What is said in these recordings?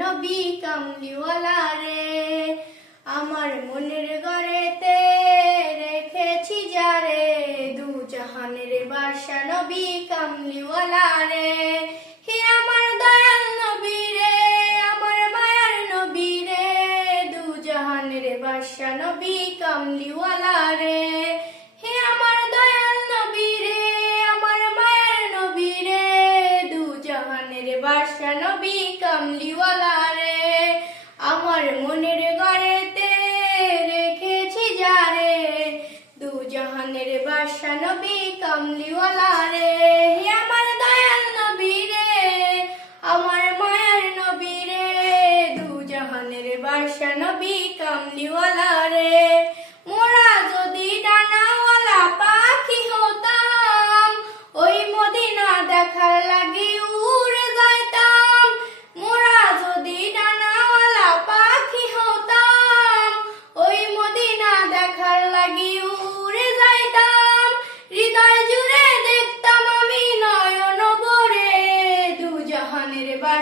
নবী কামলিওয়ালা রে। আমার মনের ঘরেতে রেখেছি যারে দু জাহানের বাসা নবী কামলিওয়ালা রে। দয়াল দু জাহানের বাসা নবী কামলিওয়ালা রে। বাসা নবী কামলিওয়ালা রে আমার দয়াল নবী রে, আমার মায়ের নবী রে দু জাহানের বাসা নবী কামলিওয়ালা রে।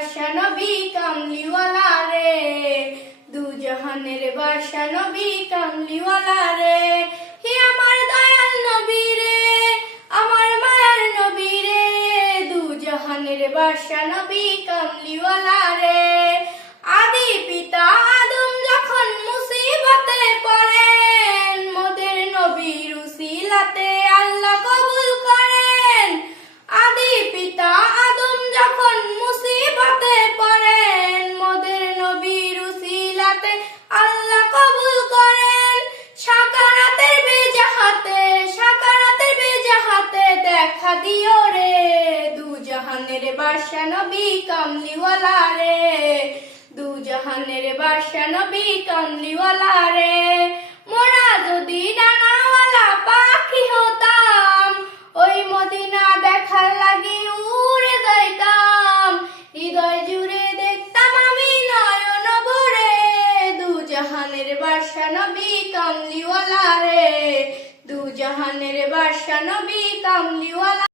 বাসা নবী কামলিওয়ালা রে। দু জাহানের বাসা কামলিওয়ালা রে। হে আমার দয়াল নবী রে, আমার মায়ার নবী রে। দু জাহানের বাসা কামলিওয়ালা রে। আদি পিতা আদম যখন মুসিবতে পড়েন, মোদের নবীর উসিলাতে আল্লাহ কবুল বাসা নবী কামলিওয়ালা রে। দু জাহানের বাসা নবী কামলিওয়ালা রে। মোরা যদি ডানাওয়ালা পাখি হতাম, ওই মদিনা দেখার লাগি উড়ে যাইতাম। হৃদয় জুড়ে দেখতাম আমি নয়ন ভরে। দু জাহানের বাসা নবী কামলিওয়ালা রে। দু জাহানের বাসা নবী কামলিওয়ালা